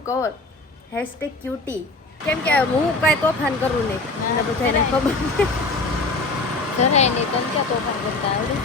બધાનું cover #cutie કેમ કે હું કાંઈ તોફાન કરું નહીં અને બધાને ખબર જરાય નહીં તમે ક્યાં તોફાન કરતા આવડે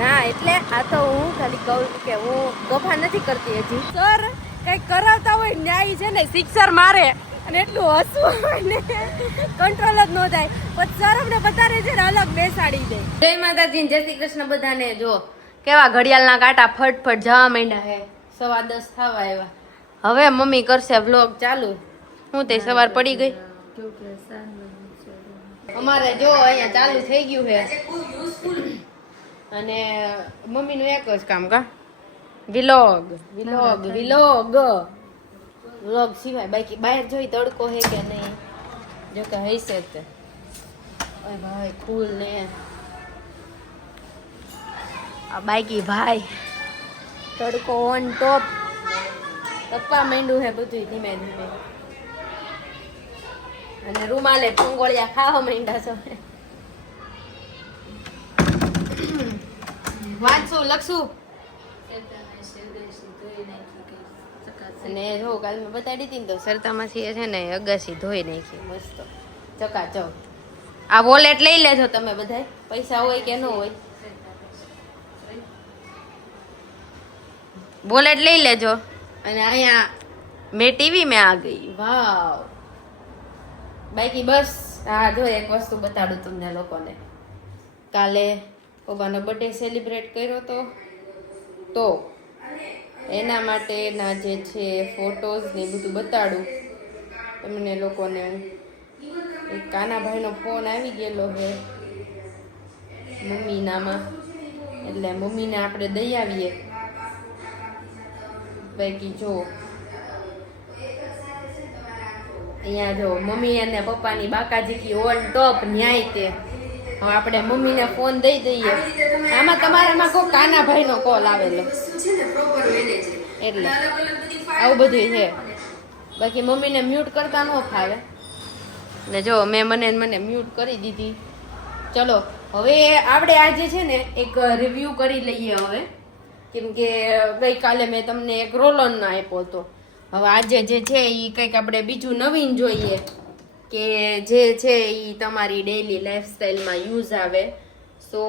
ના એટલે આ તો હું ખાલી કહું છું કે હું તોફાન નથી કરતી હજી સર કંઈક કરાવતા હોય ન્યાય છે ને શિક્ષર મારે અને એટલું હસવું હોય ને કંટ્રોલ જ ન થાય પછી સર અમને બતારે છે ને અલગ બેસાડી દે જય માતાજી જય શ્રી કૃષ્ણ બધાને જો કેવા ઘડિયાળના કાંટા ફટફટ જવા માંડ્યા હે 10:15 થવા આવ્યા હવે મમ્મી કરશે વ્લોગ ચાલુ હું તે સવાર પડી ગઈ અમારે જો અહીંયા ચાલુ થઈ ગયું છે અને મમ્મીનું એક જ કામ કા વ્લોગ સિવાય બાકી બહાર જોઈ તડકો હે કે નહીં જો કે હશે તે ઓય ભાઈ ફૂલ ને આ બાકી ભાઈ તડકો ઓન ટોપ તપવા માંડ્યું હે બધું ધીમે ધીમે અને રૂમાલે ફુંગોળિયા ખાવા માંડ્યા છો વાંચશું લખશું અને જો કાલ મેં બતાડી હતી ને તો સરતામાંથી છે ને અગાસી ધોઈ નાખી મસ્ત ચકાચક આ વોલેટ લઈ લેજો તમે બધા પૈસા હોય કે ન હોય વોલેટ લઈ લેજો અને અહીંયા મેં ટીવી મેં આ ગઈ વાવ બાકી બસ હા જો એક વસ્તુ બતાડું તમને લોકોને કાલે પપ્પાનો બર્થડે સેલિબ્રેટ કર્યો તો એના માટેના જે છે ફોટોઝ ને બધું બતાડું તમને લોકોને એક કાનાભાઈનો ફોન આવી ગયેલો છે મમ્મીનામાં એટલે મમ્મીને આપણે દઈ આવીએ બાકી જો અહીંયા જો મમ્મી અને પપ્પાની બાકાજી ઓન ટોપ ન્યાય તે હવે આપણે મમ્મીને ફોન દઈ દઈએ આમાં તમારામાં કોઈ કાનાભાઈનો કોલ આવેલો એટલે આવું બધું છે બાકી મમ્મીને મ્યુટ કરતા ન ફાવે ને જો મને મ્યુટ કરી દીધી ચલો હવે આપણે આજે છે ને એક રિવ્યુ કરી લઈએ હવે કેમ કે ગઈકાલે મેં તમને એક રોલન આપ્યો હતો હવે આજે જે છે એ કંઈક આપણે બીજું નવીન જોઈએ કે જે છે એ તમારી ડેઈલી લાઈફસ્ટાઈલમાં યુઝ આવે સો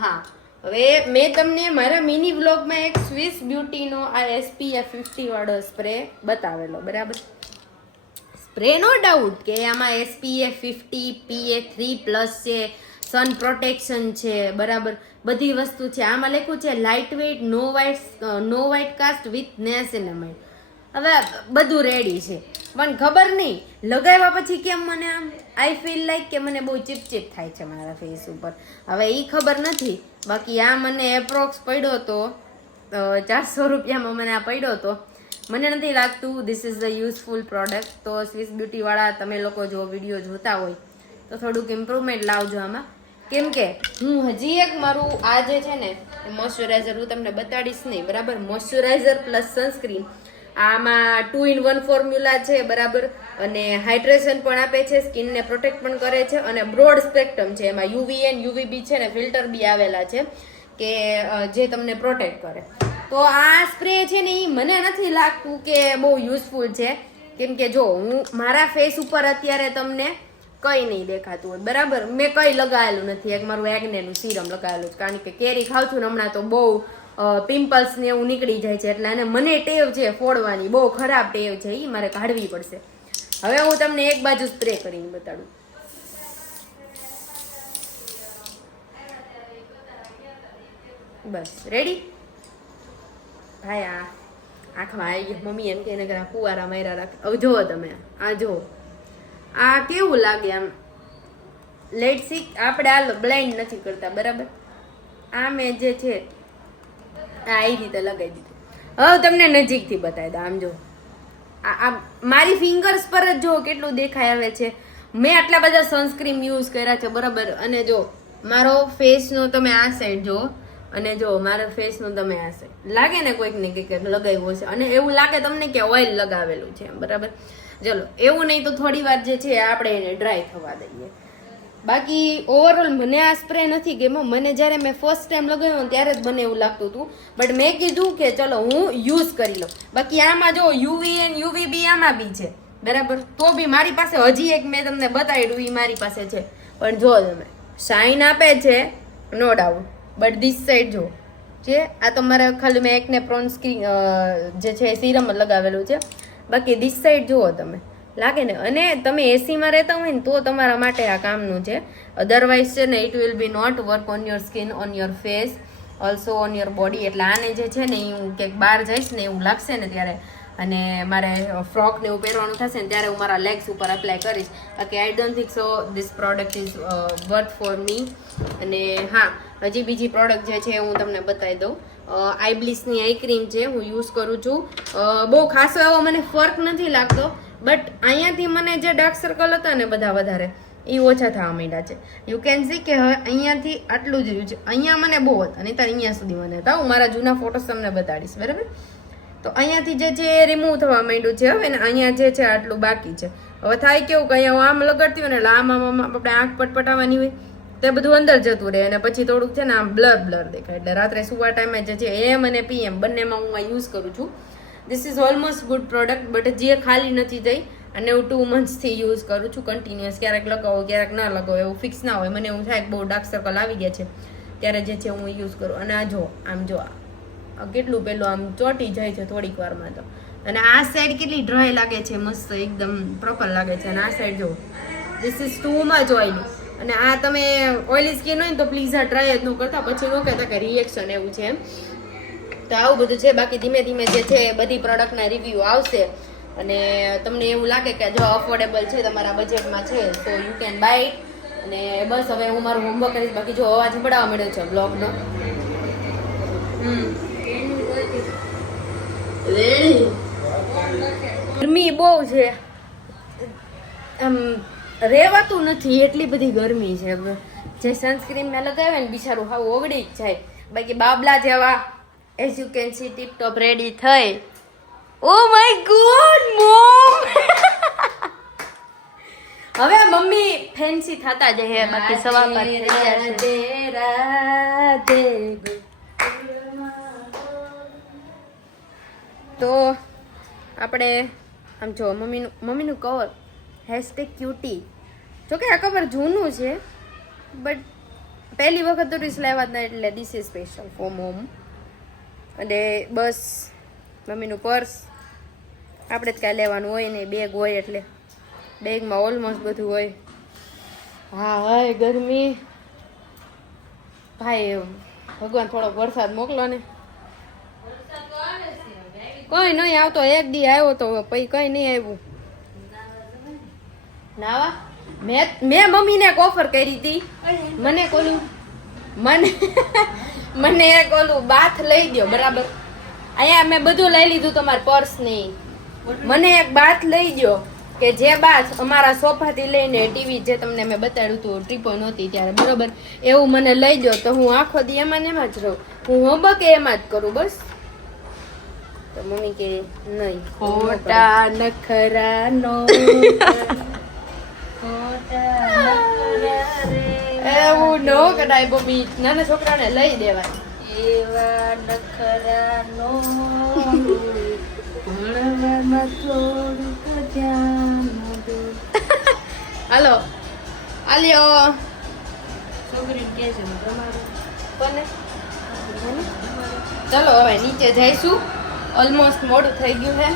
હા હવે મેં તમને મારા મિની વ્લોગમાં એક સ્વિસ બ્યુટીનો આ SPF 50 વાળો સ્પ્રે બતાવેલો બરાબર સ્પ્રે નો ડાઉટ કે આમાં SPF 50 PA3+ છે સન પ્રોટેક્શન છે બરાબર બધી વસ્તુ છે આમાં લખ્યું છે light weight no white cast with niacinamide હવે બધું રેડી છે પણ ખબર નહીં લગાવ્યા પછી કેમ મને આમ આઈ ફીલ લાઈક કે મને બહુ ચીપચીપ થાય છે મારા ફેસ ઉપર હવે એ ખબર નથી બાકી આ મને એપ્રોક્સ પડ્યો હતો 400 રૂપિયામાં મને આ પડ્યો હતો મને નથી લાગતું this is the useful product તો સ્વિસ બ્યુટીવાળા તમે લોકો જો વિડીયો જોતા હોય તો થોડુંક ઇમ્પ્રુવમેન્ટ લાવજો આમાં કેમ કે હું હજી એક મારું આ જે છે ને મોઇશ્ચરાઇઝર હું તમને બતાડીશ નહીં બરાબર મોઇશ્ચરાઇઝર પ્લસ સનસ્ક્રીન આમાં 2-in-1 ફોર્મ્યુલા છે બરાબર અને હાઇડ્રેશન પણ આપે છે સ્કિનને પ્રોટેક્ટ પણ કરે છે અને બ્રોડ સ્પેક્ટ્રમ છે એમાં UVA UVB છે ને ફિલ્ટર બી આવેલા છે કે જે તમને પ્રોટેક્ટ કરે તો આ સ્પ્રે છે ને એ મને નથી લાગતું કે બહુ યુઝફુલ છે કેમ કે જો હું મારા ફેસ ઉપર અત્યારે તમને કંઈ નહીં દેખાતું હોય બરાબર મેં કંઈ લગાવેલું નથી એક મારું એગ્નેનું સિરમ લગાવેલું છે કારણ કે કેરી ખાઉં છું ને હમણાં તો બહુ પિમ્પલ્સ ને એવું નીકળી જાય છે એટલે અને મને ટેવ છે ફોડવાની બહુ ખરાબ ટેવ છે એ મારે કાઢવી પડશે હવે હું તમને એક બાજુ સ્પ્રે કરીને બતાડું બસ રેડી ભાઈ આ આંખમાં આવી ગયો મમ્મી એમ કે ફુવારા માર્યા રાખે હવે જુઓ તમે આ જુઓ આ કેવું લાગે આમ લેટ સી આપણે આ બ્લાઇન્ડ નથી કરતા બરાબર આ મેં જે છે આ રીતે લગાવી દીધું હવે તમને નજીકથી બતાવી દઉં આમ જો આ મારી ફિંગર્સ પર જ જો કેટલું દેખાય આવે છે મેં આટલા બધા સનસ્ક્રીન યુઝ કર્યા છે બરાબર અને જો મારો ફેસનો તમે આ સાઈડ જો અને જો મારા ફેસનો તમે આ સાઈડ લાગે ને કોઈક ને કંઈક લગાવ્યું હશે અને એવું લાગે તમને કે ઓઇલ લગાવેલું છે બરાબર ચલો એવું નહીં તો થોડી વાર જે છે આપણે એને ડ્રાય થવા દઈએ બાકી ઓવરઓલ મને આ સ્પ્રે નથી ગમ્યો. મને જ્યારે મેં ફર્સ્ટ ટાઈમ લગાવ્યો ને ત્યારે જ મને એવું લાગતું હતું, બટ મેં કીધું કે ચલો હું યુઝ કરી લઉં. બાકી આમાં જો યુવી એન્ડ યુવીબી આમાં બી છે બરાબર, તો બી મારી પાસે હજી એક મેં તમને બતાવ્યું એ મારી પાસે છે. પણ જો તમે શાઇન આપે છે no doubt, but this side જો છે આ તો મારે ખાલી મેં એકને પ્રોન સ્ક્રીન જે છે સિરમ જ લગાવેલું છે. બાકી ધીસ સાઈડ જુઓ તમે લાગે ને, અને તમે એસીમાં રહેતા હોય ને તો તમારા માટે આ કામનું છે. અધરવાઇઝ છે ને it will be not work on your skin, on your face, also on your body. એટલે આને જે છે ને હું ક્યાંક બહાર જઈશ ને એવું લાગશે ને ત્યારે, અને મારે ફ્રોક ને એવું પહેરવાનું થશે ને ત્યારે હું મારા લેગ્સ ઉપર એપ્લાય કરીશ. બાકી I don't think so this product is worth for me. અને હા, હજી બીજી પ્રોડક્ટ જે છે હું તમને બતાવી દઉં. આઈબ્લિસની આઈ ક્રીમ છે, હું યુઝ કરું છું. બહુ ખાસો એવો મને ફર્ક નથી લાગતો, બટ અહીંયાથી મને જે ડાર્ક સર્કલ હતા ને બધા વધારે એ ઓછા થવા માંડ્યા છે. યુ કેન સી કે હવે અહીંયાથી આટલું જ રહ્યું છે. અહીંયા મને બહુ હતા, નહીં તો અહીંયા સુધી મને હતા. હું મારા જૂના ફોટોસ તમને બતાડીશ બરાબર. તો અહીંયાથી જે છે એ રિમૂવ થવા માંડ્યું છે હવે, ને અહીંયા જે છે આટલું બાકી છે. હવે થાય કેવું કે અહીંયા હું આમ લગાડતી હોય ને એટલે આમ આપણે આંખ પટપટાવાની હોય તે બધું અંદર જતું રહે, અને પછી થોડુંક છે ને આમ બ્લર દેખાય. એટલે રાત્રે સુવા ટાઈમે જે છે એમ અને પીએમ બંનેમાં હું આ યુઝ કરું છું. This is almost good product, but જે ખાલી નથી થઈ, અને હું 2 મંથ્સથી યુઝ કરું છું કન્ટિન્યુઅસ. ક્યારેક લગાવો ક્યારેક ના લગાવો એવું ફિક્સ ના હોય. મને એવું થાય કે બહુ ડાર્ક સર્કલ આવી ગયા છે ત્યારે જે છે હું યુઝ કરું. અને આ જો આમ જો કેટલું પેલું આમ ચોટી જાય છે થોડીક વારમાં તો. અને આ સાઈડ કેટલી ડ્રાય લાગે છે, મસ્ત એકદમ પ્રોપર લાગે છે. અને આ સાઈડ જો this is too much oily. અને આ તમે ઓઇલી સ્કિન હોય ને તો પ્લીઝ આ ટ્રાય જ ન કરતા, પછી ન કહેતા કે રિએક્શન એવું છે એમ. તો આવું બધું છે. બાકી ધીમે ધીમે જે છે બધી પ્રોડક્ટના રિવ્યૂ આવશે, અને તમને એવું લાગે કે જો અફોર્ડેબલ છે તમારા બજેટમાં છે તો યુ કેન બાય ઇટ. અને બસ હવે હું મારું હોમવર્ક કરીશ. બાકી જો અવાજ સંભળાવવા મળ્યો છે બ્લોગનો. ગરમી બહુ છે, આમ રહેવાતું નથી એટલી બધી ગરમી છે. જે સનસ્ક્રીન મેં લગાવે ને બિચારું હાવ ઓગળી જ જાય. બાકી બાબલા જેવા as you can see tip top ready થઈ. ઓ માય ગોડ મોમ, હવે મમ્મી ફેન્સી થતા જાય. બાકી સવા પર થઈ ગયા છે. તો આપણે આમ જો મમ્મીનું કવર #ક્યુટી. જોકે આ કવર જૂનું છે, બટ પહેલી વખત તો ડીશ લાવ્યા હતા એટલે this is special four mom. અને બસ મમ્મીનું પર્સ આપણે જ કાંઈ લેવાનું હોય ને, બેગ હોય એટલે બેગમાં ઓલમોસ્ટ બધું હોય. હા હાય ગરમી ભાઈ, ભગવાન થોડોક વરસાદ મોકલો ને. કઈ નહીં આવતો, એક દી આવ્યો તો પછી કઈ નહીં આવ્યું. નાવા મેં મમ્મીને એક ઓફર કરી હતી. મને એક ઓલું બાથ લઈ દો બરાબર. અહીંયા મેં બધું લઈ લીધું તમારા પર્સ ની. મને એક બાથ લઈ દો કે જે બાથ અમારા સોફાથી લઈને ટીવી જે તમને મેં બતાડ્યું હતું ટ્રીપો નહોતી ત્યારે બરોબર, એવું મને લઈ દો તો હું આખો દી એમાં ને એમાં જ રહું. હું હોમવર્ક એમાં જ કરું બસ. તો મમ્મી કે નહીં, ખોટા નખરા નો એવું નો કરાય મમ્મી, નાના છોકરાને લઈ દેવાય. એવા નખરા નો ભણવામાં થોડુંક ધ્યાન દો. હાલો આલ્યો છોકરી કે છે તમારું કોને. ચલો હવે નીચે જઈશું. ઓલમોસ્ટ મોડું થઈ ગયું છે.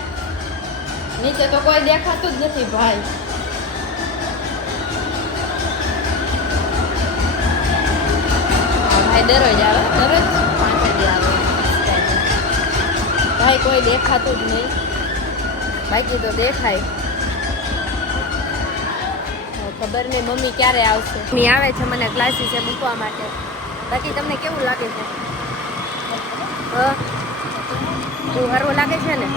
નીચે તો કોઈ દેખાતું જ નથી ભાઈ. ભાઈ દરરોજ આવે, દરરોજ 5 વાગે આવે ભાઈ. કોઈ દેખાતું જ નહીં, બાકી તો દેખાય. ખબર નહીં મમ્મી ક્યારે આવશે. મમ્મી આવે છે મને ક્લાસીસે મૂકવા માટે. બાકી તમને કેવું લાગે છે? બહુ સારું લાગે છે ને?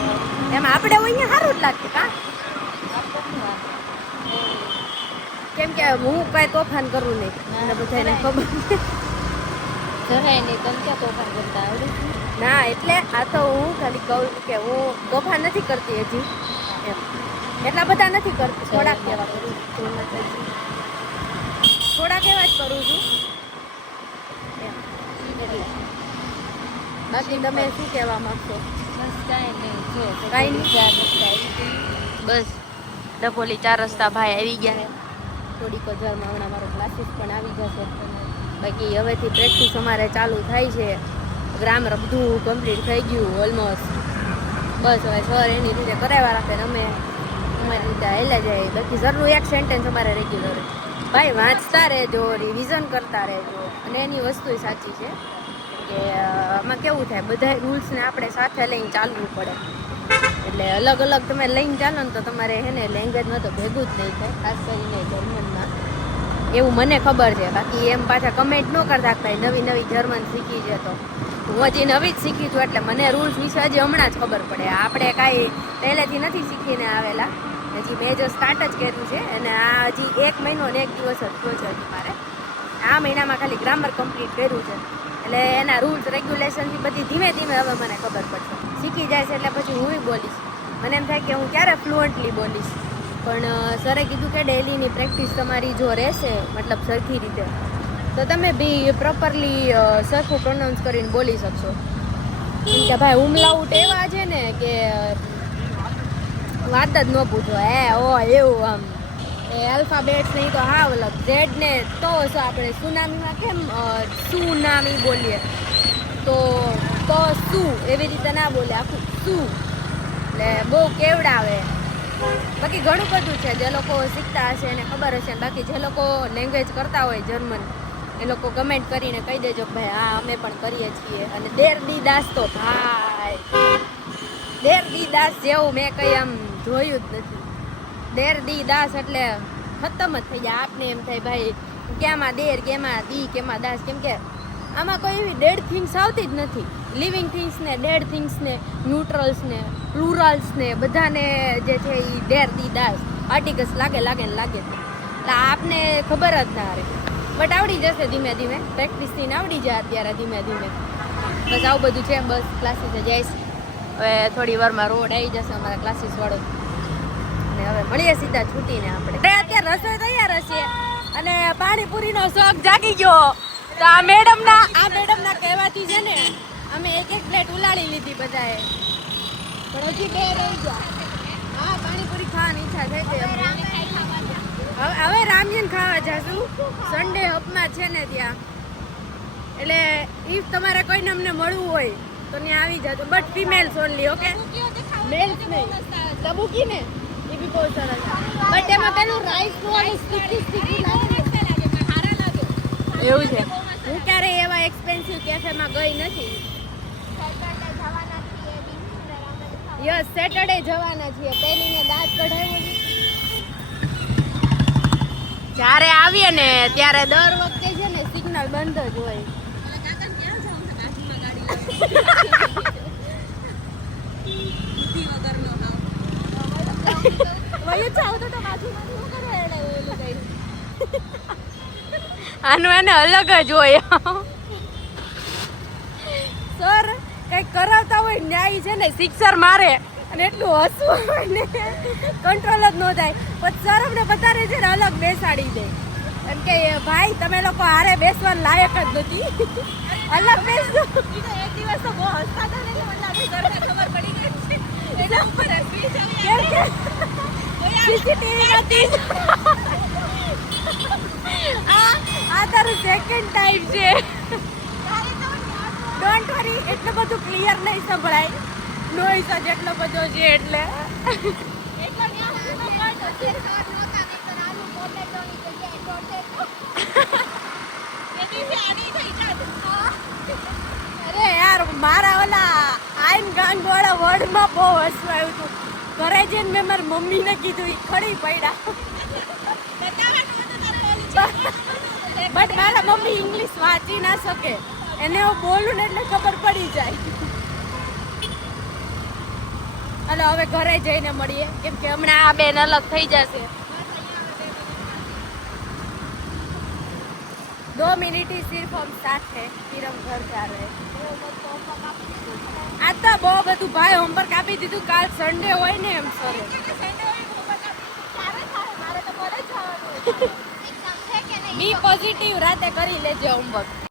એમાં આપણે અહીંયા સારું જ લાગતું કા? કેમ કે હું કઈ તોફાન કરું નહીં, અને બધાને ખબર છે. જરાય નહીં, તમે ક્યાં તોફાન કરતા આવડે છે? ના એટલે આ તો હું ખાલી કહું કે હું તોફાન નથી કરતી હજી એમ. એટલા બધા નથી કરતી, થોડાક કહેવા કરું. થોડાક એવા જ કરું છું એમ. એટલે. બાકી તમે શું કહેવા માંગશો? બસ કાંઈ નહીં જો કાંઈ નહીં. 4 રસ્તા આવી ગઈ. બસ ડભોલી 4 રસ્તા ભાઈ આવી ગયા છે. થોડીક હજારમાં હમણાં મારો ક્લાસીસ પણ આવી જશે. બાકી હવેથી પ્રેક્ટિસ અમારે ચાલુ થાય છે. ગ્રામર બધું કમ્પ્લીટ થઈ ગયું ઓલમોસ્ટ. બસ હવે સર એની રીતે કરાવવા રાખે ને અમે અમારી રીતે હાલ્યા જાય. બાકી જરૂર એક સેન્ટેન્સ અમારે રેગ્યુલર ભાઈ વાંચતા રહેજો, રિવિઝન કરતા રહેજો. અને એની વસ્તુ સાચી છે કે આમાં કેવું થાય, બધા રૂલ્સને આપણે સાથે લઈને ચાલવું પડે. એટલે અલગ અલગ તમે લઈને ચાલો ને તો તમારે હે ને લેંગ્વેજમાં તો ભેગું જ નહીં થાય, ખાસ કરીને જર્મનમાં. એવું મને ખબર છે. બાકી એમ પાછા કમેન્ટ ન કરતા ભાઈ નવી નવી જર્મન શીખી છે. તો હું હજી નવી જ શીખી છું એટલે મને રૂલ્સ વિશે હજી હમણાં જ ખબર પડે. આપણે કાંઈ પહેલેથી નથી શીખીને આવેલા, હજી મેં જો સ્ટાર્ટ જ કર્યું છે. અને આ હજી 1 મહિનો ને 1 દિવસ જ થયો છે હજી મારે. આ મહિનામાં ખાલી ગ્રામર કમ્પ્લીટ કર્યું છે. એટલે એના રૂલ્સ રેગ્યુલેશનથી બધી ધીમે ધીમે હવે મને ખબર પડશે. શીખી જાય છે એટલે પછી હું બોલીશ. મને એમ થાય કે હું ક્યારે ફ્લુઅન્ટલી બોલીશ. પણ સરે કીધું કે ડેલીની પ્રેક્ટિસ તમારી જો રહેશે, મતલબ સરખી રીતે, તો તમે બી પ્રોપરલી સરખું પ્રોનાઉન્સ કરીને બોલી શકશો. કેમ કે ભાઈ ઉમલાઉટ એવા છે ને કે વાત જ ન પૂછો. ઓ એવું આમ એ આલ્ફાબેટ્સ નહીં તો હા અલગ ઝેડ ને તો આપણે સુનામીમાં કેમ સુનામી બોલીએ તો શું એવી રીતે ના બોલે, આખું શું. એટલે બહુ કેવડાવે. બાકી ઘણું બધું છે જે લોકો શીખતા હશે એને ખબર હશે. બાકી જે લોકો લેંગ્વેજ કરતા હોય જર્મન, એ લોકો કમેન્ટ કરીને કહી દેજો કે ભાઈ હા અમે પણ કરીએ છીએ. અને દેર દી દાસ તો ભાઈ દેર દી દાસ જેવું મેં કંઈ આમ જોયું જ નથી. દેર દી દાસ એટલે ખતમ જ થઈ જાય. આપને એમ થાય ભાઈ કેમાં દેર, કેમાં દી, કેમાં દાસ. કેમ કે આમાં કોઈ એવી ડેડ થિંગ્સ આવતી જ નથી. લિવિંગ થિંગ્સને, ડેડ થિંગ્સને, ન્યુટ્રલ્સને, પ્લુરલ્સને બધાને જે છે એ દેર દી દાસ આર્ટિકલ્સ લાગે ને લાગે. એટલે આપને ખબર જ ના રહે. બટ આવડી જશે ધીમે ધીમે. પ્રેક્ટિસથી આવડી જાય અત્યારે ધીમે ધીમે. બસ આવું બધું છે. બસ ક્લાસીસે જઈશ હવે થોડી વારમાં. રોડ આવી જશે અમારા ક્લાસીસ વાળો. અને હવે મળીએ સીધા છૂટીને આપણે. અત્યારે રસોઈ તૈયાર હશે અને પાણીપુરીનો શોખ જાગી ગયો. તો આ મેડમના કહેવાથી છે ને અમે એક પ્લેટ ઉલાળી લીધી બધાએ. પણ હજી 2 રહી ગયા. હા પાણીપુરી ખાવાની ઈચ્છા થઈ ગઈ. હવે રામયન ખાવા જશું. સન્ડે હપમાં છે ને ત્યાં. એટલે ઇફ તમારે કોઈને અમને મળવું હોય તો ત્યાં આવી જજો. But females only. Okay, mails નહીં. તબુકી ને એ બી બહુ સરસ. બટ એમાં પેલું રાઈસ નું સ્ટીકી લાગે. એવું છે. હું ક્યારેય એવા એક્સપેન્સિવ કેફેમાં ગઈ નથી. યસ, સેટરડે જવાના છીએ. પહેલીને દાંત કઢાવ્યું. જ્યારે આવીએ ને ત્યારે દર વખતે છે ને સિગ્નલ બંધ જ હોય. આનું એને અલગ જ હોય. સર કઈક કરાવતા હોય ન્યાય છે ને સિક્સર મારે અને એટલું હસવું હોય ને કંટ્રોલ જ ન થાય. પછી સર અમને બતારે છે ને અલગ બેસાડી દે. એમ કે ભાઈ તમે લોકો હારે બેસવાનું લાયક જ નથી, અલગ બેસજો. એક દિવસ તો બહુ હસતા હતા ને ખબર પડી ગઈ. સીસીટીવી નથી. આ તારું સેકન્ડ ટાઈમ છે. ડોન્ટ વરી, એટલું બધું ક્લિયર નહીં સંભળાય. નોઈસ જ એટલો બધો છે એટલે. અરે યાર મારા ઓલા આઈન ગાંગ વાળા વર્ડમાં બહુ હસવું આવ્યું હતું. ઘરે જઈને મેં મારી મમ્મીને કીધું, એ ખડી પડ્યા. બટ મારા મમ્મી ઇંગ્લિશ વાંચી ના શકે. એને હું બોલું ને એટલે ખબર પડી જાય. અને હવે ઘરે જઈને મળીએ કેમ કે હમણાં આ બેન અલગ થઈ જશે. 2 મિનિટ ही सिर्फ हम साथ है, फिर हम घर जा रहे हैं. આ તો બહુ બધું ભાઈ હોમવર્ક આપી દીધું. કાલ સન્ડે હોય ને એમ સરે. બી પોઝિટિવ રાતે કરી લેજો હોમવર્ક